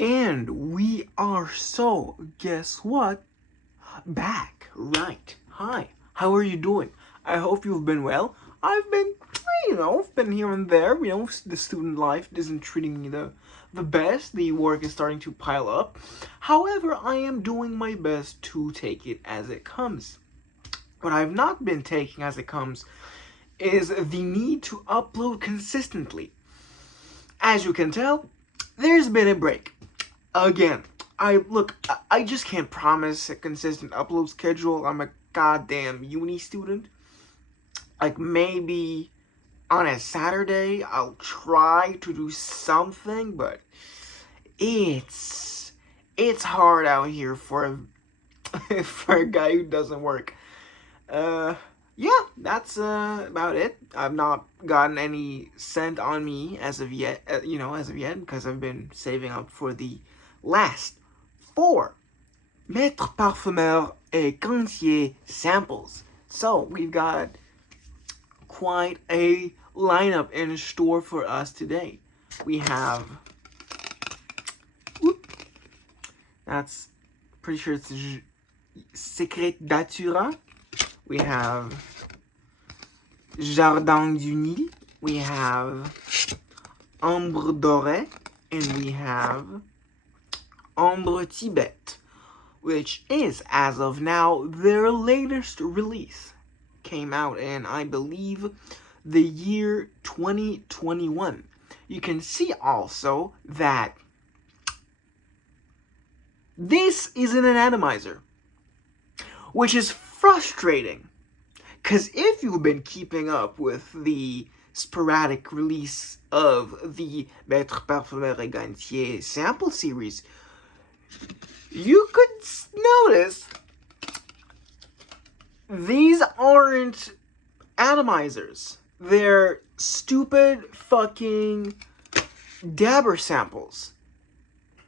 And we are guess what? Back. Right. Hi. How are you doing? I hope you've been well. I've been here and there. The student life isn't treating me the best. The work is starting to pile up. However, I am doing my best to take it as it comes. What I've not been taking as it comes is the need to upload consistently. As you can tell, there's been a break. Again, I just can't promise a consistent upload schedule. I'm a goddamn uni student. Like, maybe on a Saturday I'll try to do something, but it's hard out here for a guy who doesn't work. Yeah, that's about it. I've not gotten any sent on me as of yet, because I've been saving up for the last 4 Maître Parfumeur et Gantier samples. So we've got quite a lineup in store for us today. We have, that's pretty sure it's Secrete Datura. We have Jardun du Nil. We have Ambre Dore, and we have Ambre Tibet, which is, as of now, their latest release. Came out in, I believe, the year 2021. You can see also that this isn't an atomizer, which is frustrating, because if you've been keeping up with the sporadic release of the Maître Parfumeur et Gantier sample series, you could notice these aren't atomizers. They're stupid fucking dabber samples.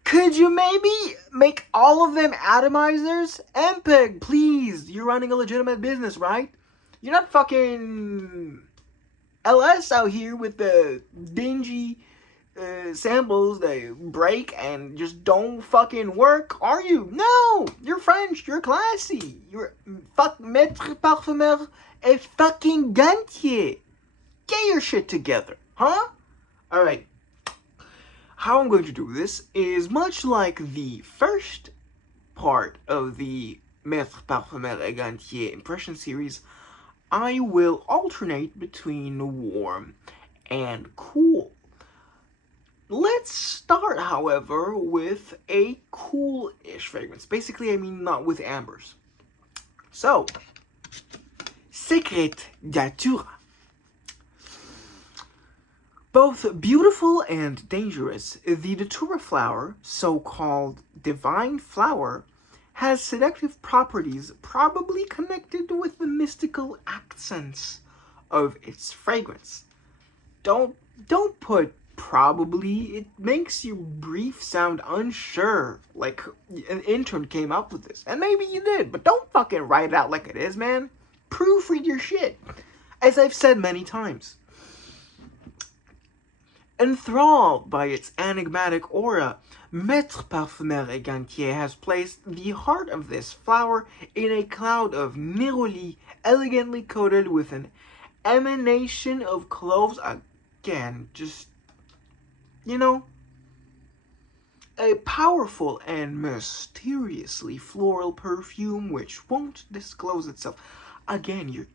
Could you maybe make all of them atomizers? MPEG, please. You're running a legitimate business, right? You're not fucking LS out here with the dingy samples that break and just don't fucking work, are you? No! You're French. You're classy. You're Maître Parfumeur et fucking Gantier. Get your shit together, huh? Alright. How I'm going to do this is much like the first part of the Maître Parfumeur et Gantier impression series. I will alternate between warm and cool. Let's start, however, with a cool-ish fragrance. Basically, I mean not with ambers. So, Secrete Datura. Both beautiful and dangerous, the Datura flower, so-called divine flower, has seductive properties probably connected with the mystical accents of its fragrance. Don't put probably. It makes your brief sound unsure, like an intern came up with this. And maybe you did, but don't fucking write it out like it is, man. Proofread your shit. As I've said many times. Enthralled by its enigmatic aura, Maître Parfumeur et Gantier has placed the heart of this flower in a cloud of neroli elegantly coated with an emanation of cloves. Again, just, a powerful and mysteriously floral perfume which won't disclose itself. Again, you're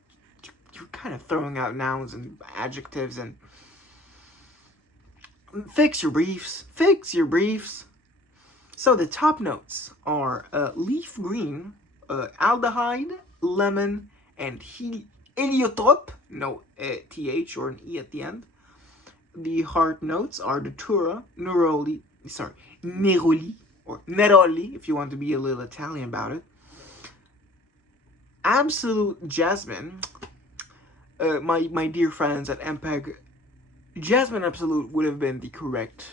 kind of throwing out nouns and adjectives and fix your briefs. So the top notes are leaf green, aldehyde, lemon, and heliotrope. No th or an e at the end. The heart notes are Datura, neroli, or neroli, if you want to be a little Italian about it. Absolute jasmine. My dear friends at MPEG, Jasmine Absolute would have been the correct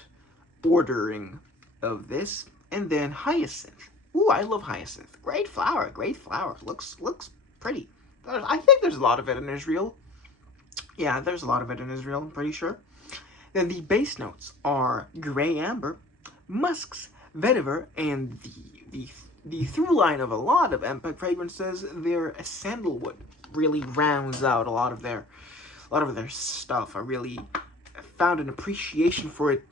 ordering of this. And then Hyacinth. Ooh, I love Hyacinth. Great flower. Looks pretty. I think there's a lot of it in Israel. Yeah, there's a lot of it in Israel, I'm pretty sure. Then the base notes are gray amber, musks, vetiver, and the through line of a lot of MPEG fragrances, their sandalwood really rounds out a lot of their stuff. I really found an appreciation for it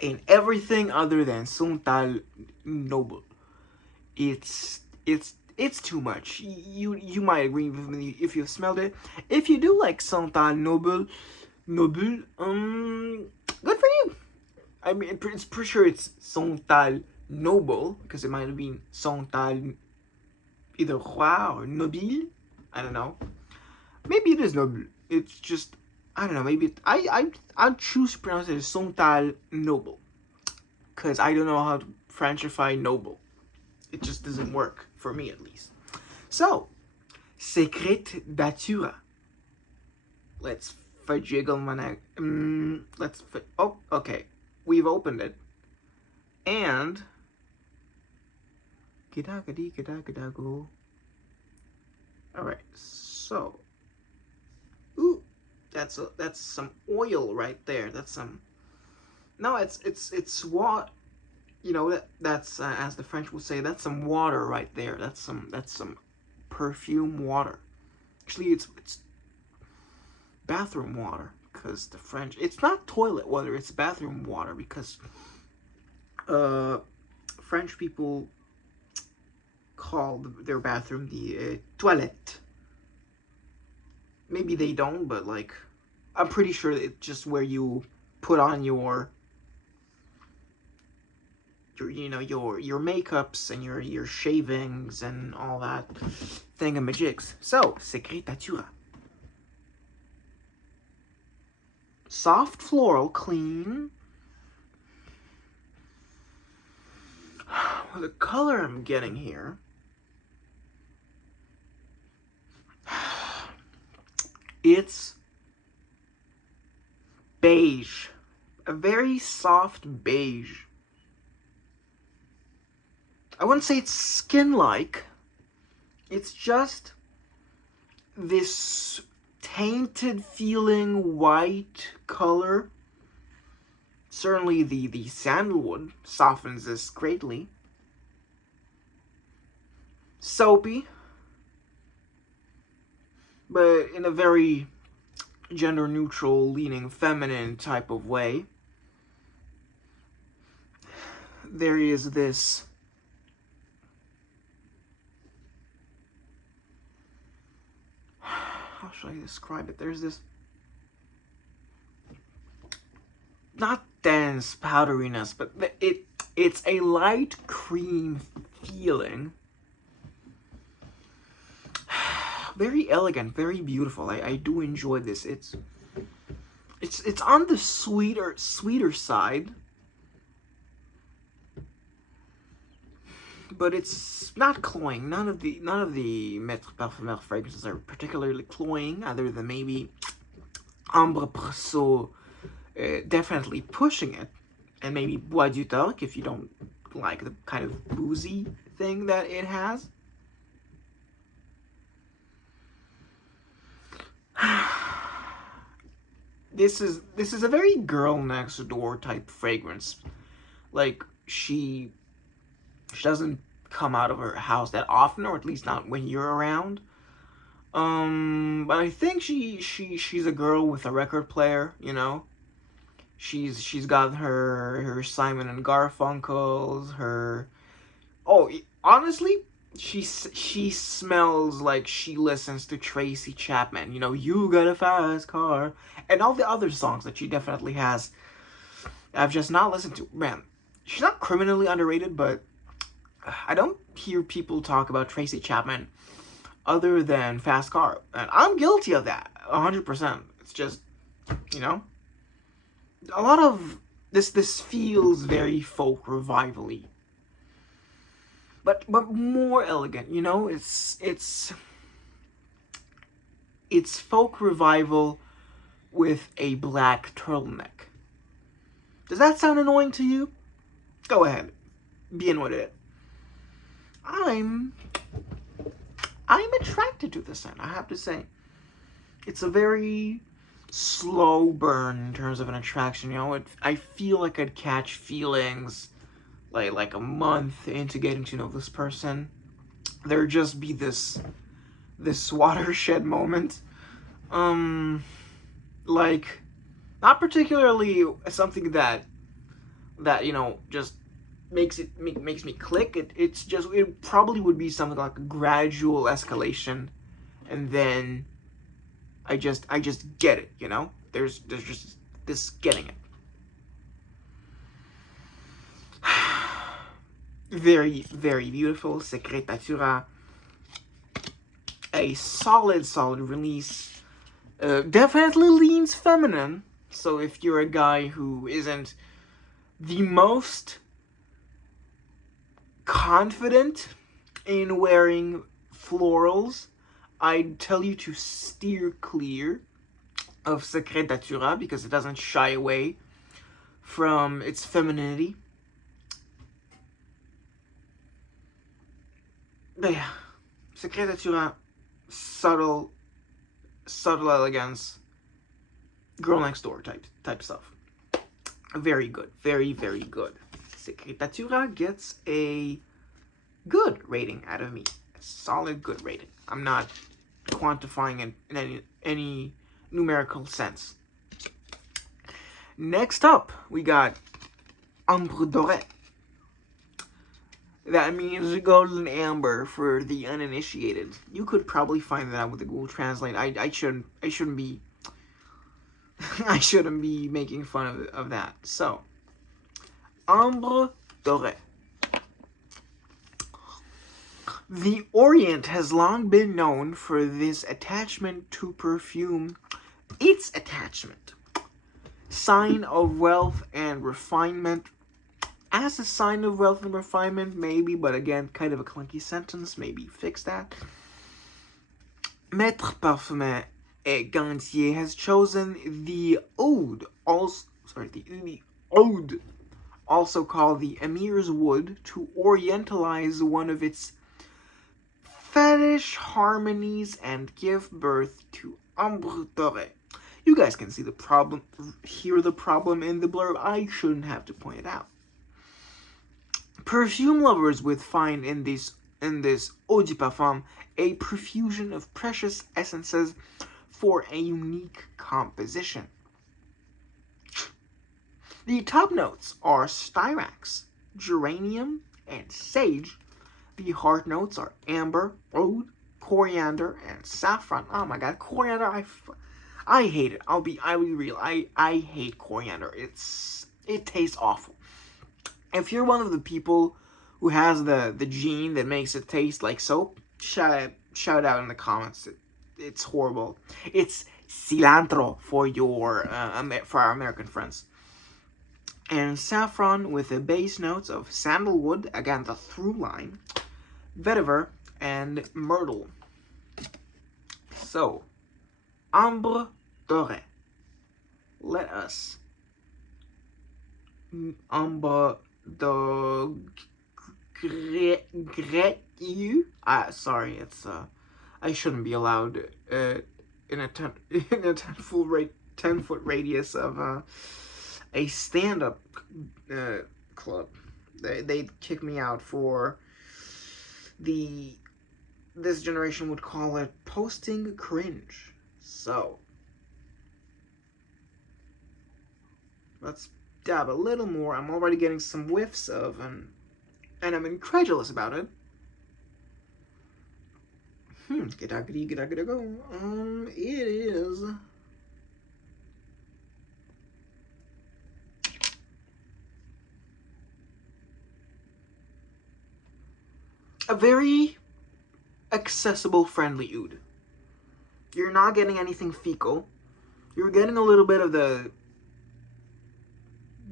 in everything other than Santal Noble. It's too much. You might agree with me if you've smelled it. If you do like Santal Noble, good for you. I mean, it's pretty sure it's Santal Noble, because it might have been Santal either Roi or Nobile. I don't know. Maybe it is Noble. It's just, I don't know. Maybe I choose to pronounce it as Santal Noble, because I don't know how to Frenchify Noble. It just doesn't work for me, at least. So, Secrete Datura. Let's jiggle my neck. Oh, okay. We've opened it. And alright, so ooh, that's some oil right there. That's some, no, it's what, you know, that's as the French will say, that's some water right there. That's some perfume water. Actually, it's bathroom water, because the French, it's not toilet water, it's bathroom water, because French people call their bathroom the toilette. Maybe they don't, but like, I'm pretty sure it's just where you put on your you know, your makeups and your shavings and all that thingamajigs. So, Secrete Datura. Soft floral, clean. The color I'm getting here, it's beige. A very soft beige. I wouldn't say it's skin-like. It's just this tainted feeling white color. Certainly the sandalwood softens this greatly. Soapy, but in a very gender-neutral, leaning feminine type of way. There is this how should I describe it? There's this not dense powderiness, but it's a light cream feeling. Very elegant, very beautiful. I do enjoy this. It's on the sweeter side, but it's not cloying. None of the Maître Parfumeur fragrances are particularly cloying, other than maybe Ambre definitely pushing it, and maybe Bois du Turc if you don't like the kind of boozy thing that it has. This is a very girl next door type fragrance. Like, she doesn't come out of her house that often, or at least not when you're around. But I think she's a girl with a record player, you know. She's got her Simon and Garfunkels, her, oh, honestly, she smells like she listens to Tracy Chapman, you know, You Got a Fast Car, and all the other songs that she definitely has. I've just not listened to. Man, she's not criminally underrated, but I don't hear people talk about Tracy Chapman other than Fast Car, and I'm guilty of that 100%. It's just, you know, a lot of this feels very folk revival-y, but more elegant, you know. It's folk revival with a black turtleneck. Does that sound annoying to you? Go ahead, be in with it. I'm attracted to the scent, I have to say. It's a very slow burn in terms of an attraction, you know. I feel like I'd catch feelings like a month into getting to know this person, there'd just be this watershed moment. Like, not particularly something that just makes me click. It probably would be something like a gradual escalation, and then I just get it. There's just this getting it. Very, very beautiful. Secrete Datura. A solid release. Definitely leans feminine. So if you're a guy who isn't the most confident in wearing florals, I'd tell you to steer clear of Secrete Datura because it doesn't shy away from its femininity. But yeah, Secrete Datura, subtle elegance, girl next door type stuff. Very good, very, very good. Secrete Datura gets a good rating out of me. A solid good rating. I'm not quantifying it in any numerical sense. Next up, we got Ambre Dore. That means golden amber for the uninitiated. You could probably find that out with the Google Translate. I shouldn't be I shouldn't be making fun of that. So, Ambre Dore. The Orient has long been known for this attachment to perfume. Its attachment. Sign of wealth and refinement. As a sign of wealth and refinement, maybe, but again, kind of a clunky sentence. Maybe fix that. Maître Parfumé et Gantier has chosen the Oud, also called the Emir's Wood, to orientalize one of its fetish harmonies and give birth to Ambre Dore. You guys can see the problem, hear the problem in the blurb. I shouldn't have to point it out. Perfume lovers would find in this eau de parfum a profusion of precious essences for a unique composition. The top notes are styrax, geranium, and sage. The heart notes are amber, oud, coriander, and saffron. Oh my god, coriander! I hate it. I'll be real. I hate coriander. It tastes awful. If you're one of the people who has the gene that makes it taste like soap, shout out in the comments. It's horrible. It's cilantro for our American friends. And saffron with the base notes of sandalwood, again the through line, vetiver, and myrtle. So, Ambre Dore. Let us Ambre Dore. Sorry, it's I shouldn't be allowed in a 10-foot radius of a stand-up club. They'd kick me out for this generation would call it posting cringe. So let's dab a little more. I'm already getting some whiffs of, and I'm incredulous about it. Go. It is a very accessible, friendly oud. You're not getting anything fecal. You're getting a little bit of the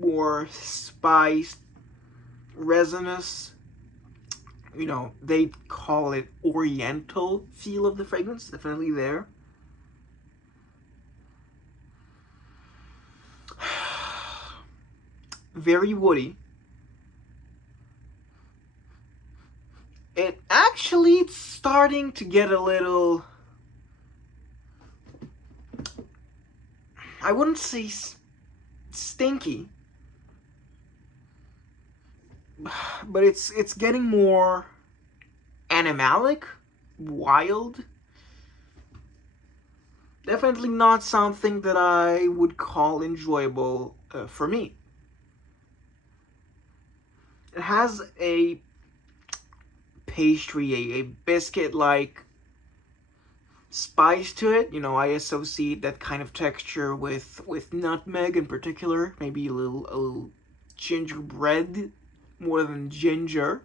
more spiced, resinous, they call it oriental feel of the fragrance. Definitely there. Very woody. It actually starting to get a little, I wouldn't say stinky, but it's getting more animalic, wild. Definitely not something that I would call enjoyable for me. It has a pastry, a biscuit-like spice to it. You know, I associate that kind of texture with nutmeg in particular. Maybe a little gingerbread more than ginger.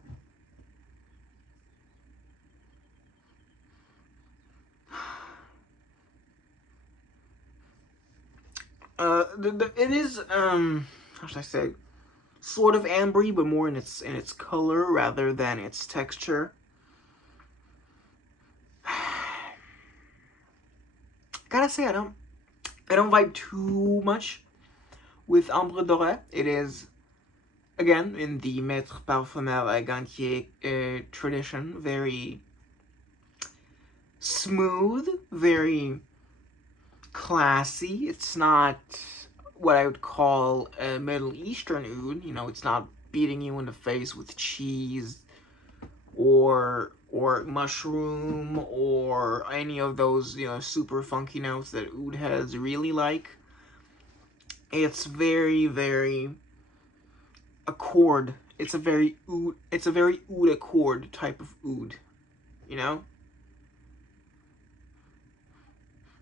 It is how should I say, sort of ambery, but more in its color rather than its texture. Gotta say, I don't vibe too much with Ambre Dore. It is, again, in the Maître Parfumeur Gantier tradition, very smooth, very classy. It's not what I would call a Middle Eastern oud. You know, it's not beating you in the face with cheese or mushroom or any of those, you know, super funky notes that oud has really like. It's very accord. It's a very oud accord type of oud, you know?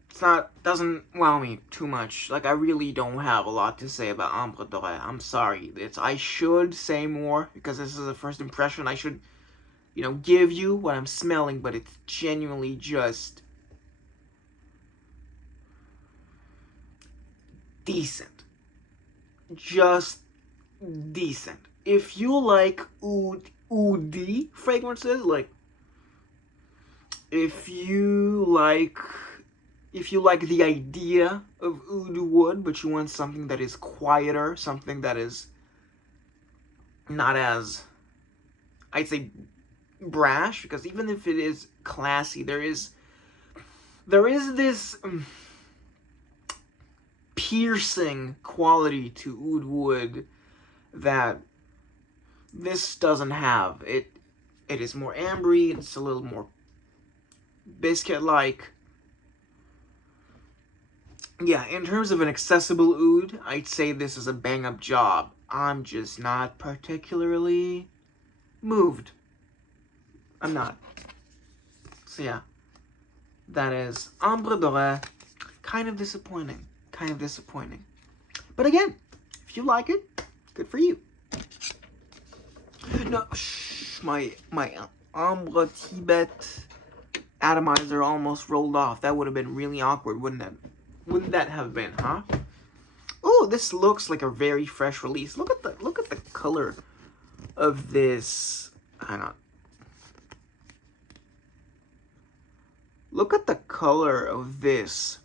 It's not, doesn't wow me too much. Like, I really don't have a lot to say about Ambre Dore. I'm sorry. I should say more, because this is a first impression. I should, you know, give you what I'm smelling, but it's genuinely just decent. Just decent. If you like oud fragrances, like, if you like the idea of oud wood, but you want something that is quieter, something that is not as, I'd say, brash, because even if it is classy, there is this piercing quality to oud wood that this doesn't have. It is more ambery, it's a little more biscuit-like. Yeah, in terms of an accessible oud, I'd say this is a bang-up job. I'm just not particularly moved. I'm not. So yeah, that is Ambre Dore. Kind of disappointing. But again, if you like it, good for you. No, shh, my Ambre Tibet atomizer almost rolled off. That would have been really awkward, wouldn't it? Wouldn't that have been, huh? Oh, this looks like a very fresh release. Look at the color of this. Hang on. Look at the color of this.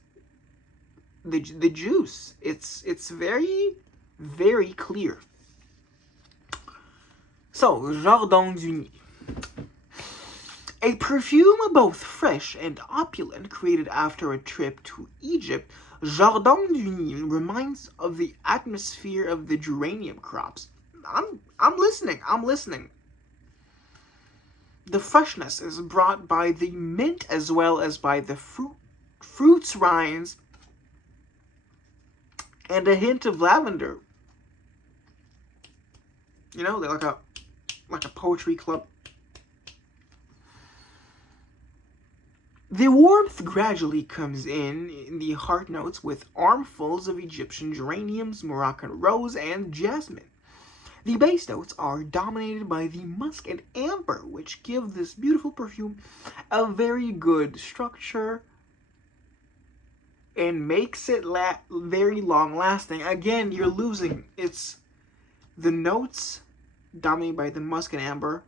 The juice. It's very clear. So, Jardun du Nid. A perfume both fresh and opulent, created after a trip to Egypt, Jardun du Nid reminds of the atmosphere of the geranium crops. I'm listening. The freshness is brought by the mint as well as by the fruits rinds and a hint of lavender. You know, they're like a poetry club. The warmth gradually comes in the heart notes with armfuls of Egyptian geraniums, Moroccan rose, and jasmine. The base notes are dominated by the musk and amber, which give this beautiful perfume a very good structure and makes it very long-lasting. Again, you're losing. It's the notes dominated by the musk and amber.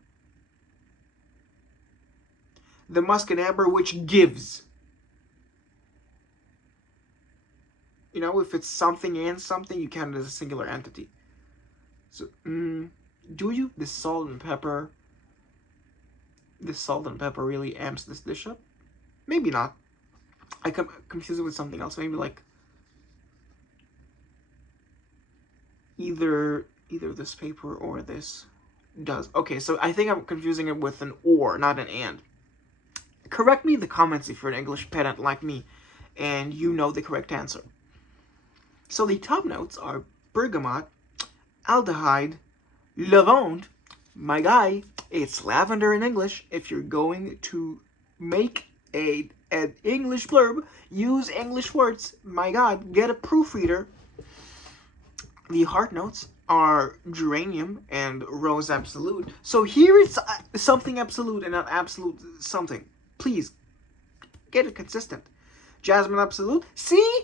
The musk and amber, which gives. You know, if it's something and something, you count it as a singular entity. So, do you? This salt and pepper really amps this dish up? Maybe not. I confuse it with something else. Maybe like either this paper or this does. Okay, so I think I'm confusing it with an or, not an and. Correct me in the comments if you're an English pedant like me and you know the correct answer. So the top notes are bergamot, aldehyde, lavande. My guy, it's lavender in English. If you're going to make an English blurb, use English words. My God, get a proofreader. The heart notes are geranium and rose absolute. So here it's something absolute and not absolute something. Please, get it consistent. Jasmine absolute. See?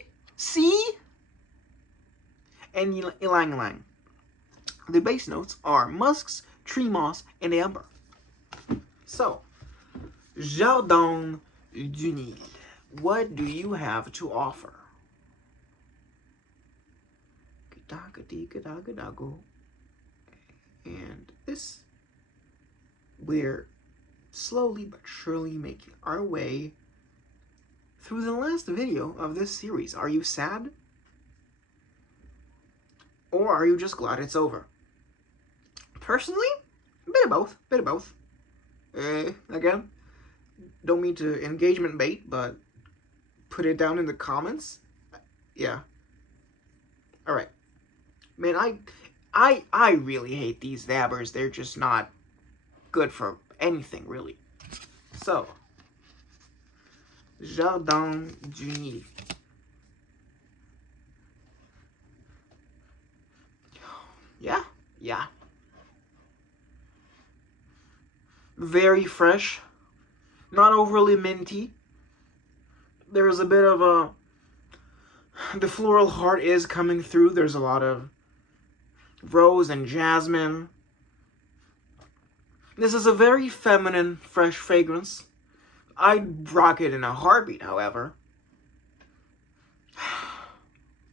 And ylang ylang. The base notes are musks, tree moss, and amber. So, Jardun du Nil. What do you have to offer? And this, we're slowly but surely making our way through the last video of this series. Are you sad? Or are you just glad it's over? Personally, a bit of both. Again, don't mean to engagement bait, but put it down in the comments. Yeah. Alright. Man, I really hate these dabbers. They're just not good for anything, really. So, Jardun du Nil. Yeah. Very fresh. Not overly minty. There's a bit of a... The floral heart is coming through. There's a lot of rose and jasmine. This is a very feminine, fresh fragrance. I'd rock it in a heartbeat, however.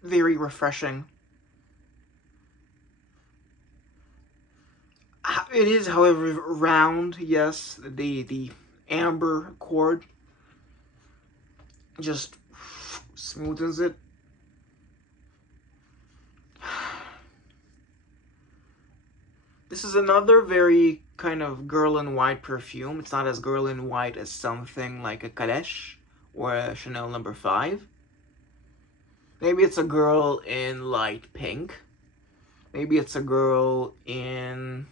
Very refreshing. It is, however, round, yes. The amber cord just smoothens it. This is another very kind of girl in white perfume. It's not as girl in white as something like a Kalesh or a Chanel No. 5. Maybe it's a girl in light pink. Maybe it's a girl in...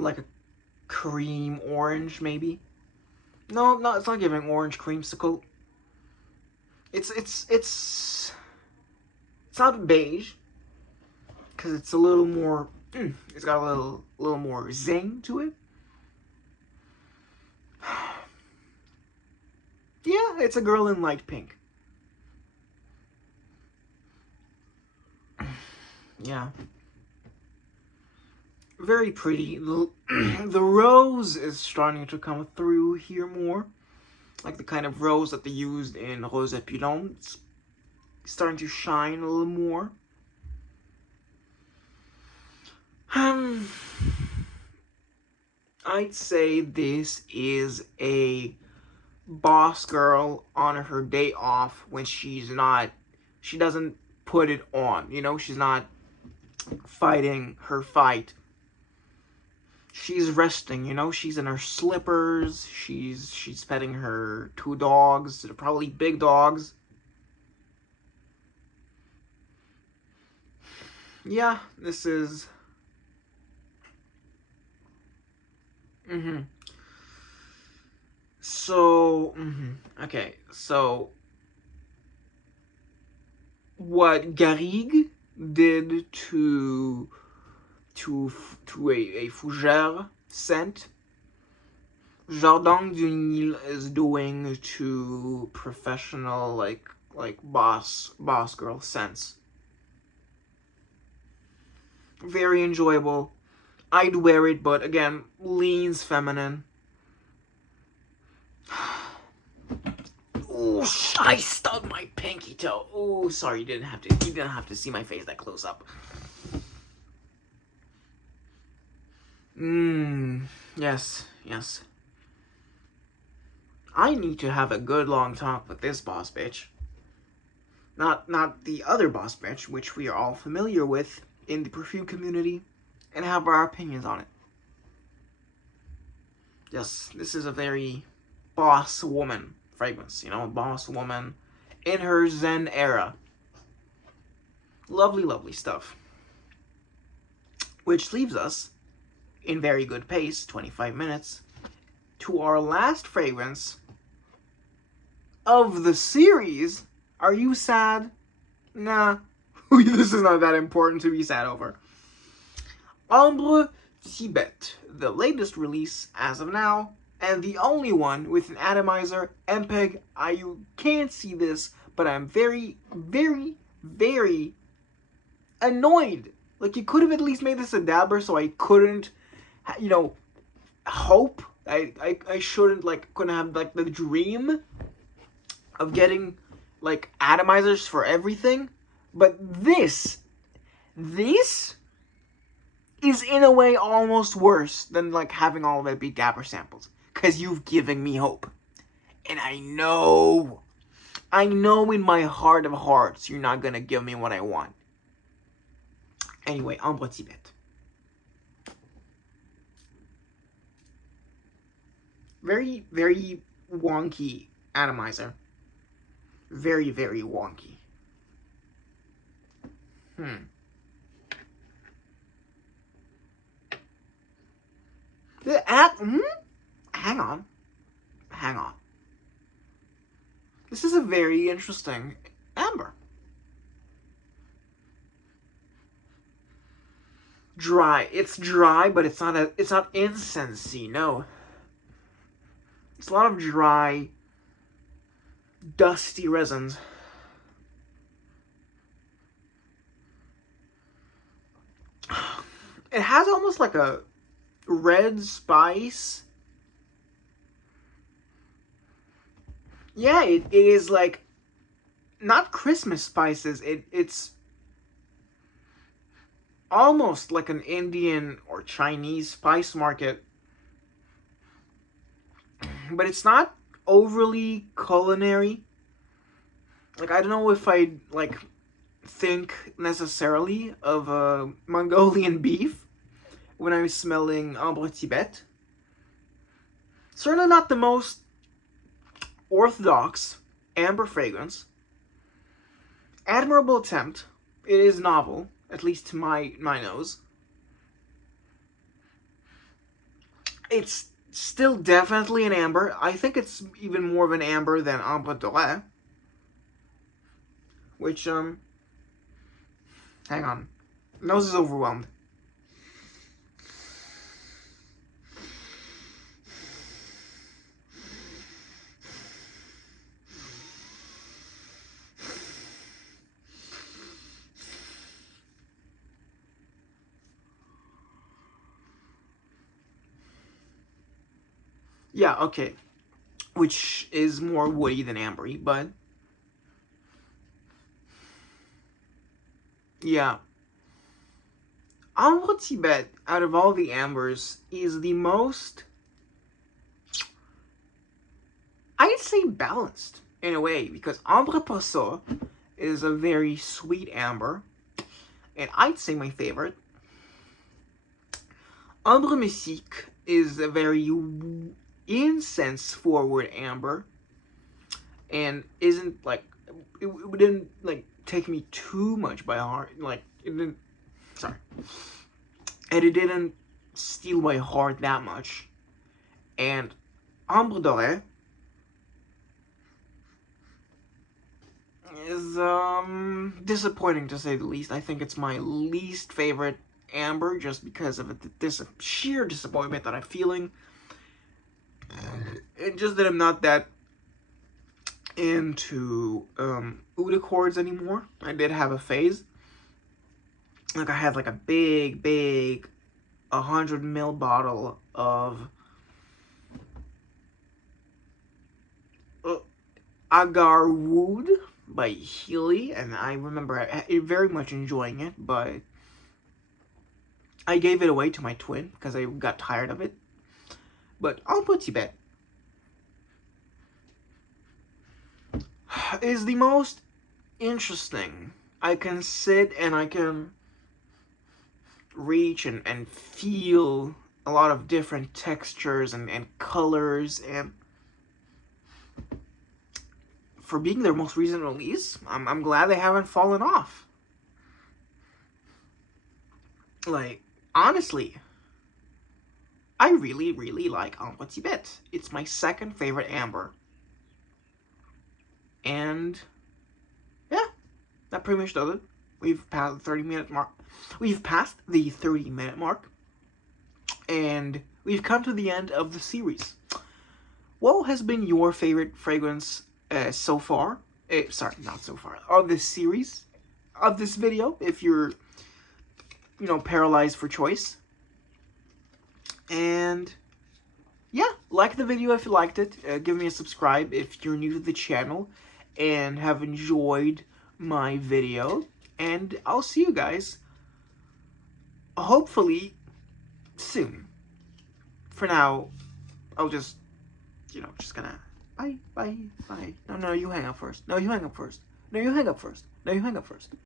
like a cream orange, maybe. No, it's not giving orange creamsicle. It's not beige, because it's a little more. It's got a little more zing to it. Yeah, it's a girl in light pink. Yeah. Very pretty. The rose is starting to come through here more. Like the kind of rose that they used in Rose Pilon. It's starting to shine a little more. I'd say this is a boss girl on her day off when she doesn't put it on, you know, she's not fighting her fight. She's resting, you know, she's in her slippers, she's petting her 2 dogs, they're probably big dogs. Yeah, this is... So, okay, so what Garrigue did to a fougère scent, Jardun du Nil is doing to professional like boss girl scents. Very enjoyable. I'd wear it, but again, leans feminine. Ooh, I stubbed my pinky toe. Oh, sorry, you didn't have to see my face that close up. Yes. I need to have a good long talk with this boss bitch. Not the other boss bitch, which we are all familiar with in the perfume community and have our opinions on it. Yes, this is a very boss woman fragrance, boss woman in her Zen era. Lovely, lovely stuff. Which leaves us, in very good pace, 25 minutes, to our last fragrance of the series. Are you sad? Nah, this is not that important to be sad over. Ambre Tibet, the latest release as of now, and the only one with an atomizer, MPEG. You can't see this, but I'm very, very, very annoyed. Like, you could have at least made this a dabber so I couldn't, hope. I shouldn't, couldn't have, the dream of getting, atomizers for everything. But this is in a way almost worse than, having all of it be dabber samples. Because you've given me hope. And I know in my heart of hearts you're not gonna give me what I want. Anyway, Ambre Tibet. Very, very wonky atomizer. Very, very wonky. Hang on. This is a very interesting amber. Dry. It's dry, but it's not incensey, no. It's a lot of dry, dusty resins. It has almost like a red spice. Yeah, it is not Christmas spices. It's almost like an Indian or Chinese spice market. But it's not overly culinary. I don't know if I'd, think necessarily of Mongolian beef when I'm smelling Ambre Tibet. Certainly not the most orthodox amber fragrance. Admirable attempt. It is novel, at least to my nose. It's still definitely an amber. I think it's even more of an amber than Ambre Dore. Which, hang on. Nose is overwhelmed. Yeah, okay. Which is more woody than ambery, but yeah. Ambre Tibet, out of all the ambers, is the most, I'd say, balanced in a way, because Ambre Passot is a very sweet amber, and I'd say my favorite. Ambre Mystique is a very incense-forward amber, and isn't, it didn't, take me too much by heart, and it didn't steal my heart that much. And Ambre Dore is disappointing, to say the least. I think it's my least favorite amber, just because of this sheer disappointment that I'm feeling. And just that I'm not that into oud accords anymore. I did have a phase. I had a big 100ml bottle of Agar Wood by Healy, and I remember very much enjoying it, but I gave it away to my twin because I got tired of it. But Ambre Tibet is the most interesting. I can sit and I can reach and feel a lot of different textures and colors, and for being their most recent release, I'm glad they haven't fallen off. Like, honestly, I really, really like Ambre Tibet. It's my second favorite Amber. And, yeah, that pretty much does it. We've passed the 30-minute mark. We've passed the 30-minute mark. And we've come to the end of the series. What has been your favorite fragrance so far? Sorry, not so far. Of this series? Of this video, if you're, paralyzed for choice. And yeah, like the video if you liked it. Give me a subscribe if you're new to the channel and have enjoyed my video. And I'll see you guys hopefully soon. For now, I'll just, just gonna bye. No, you hang up first. No, you hang up first. No, you hang up first. No, you hang up first.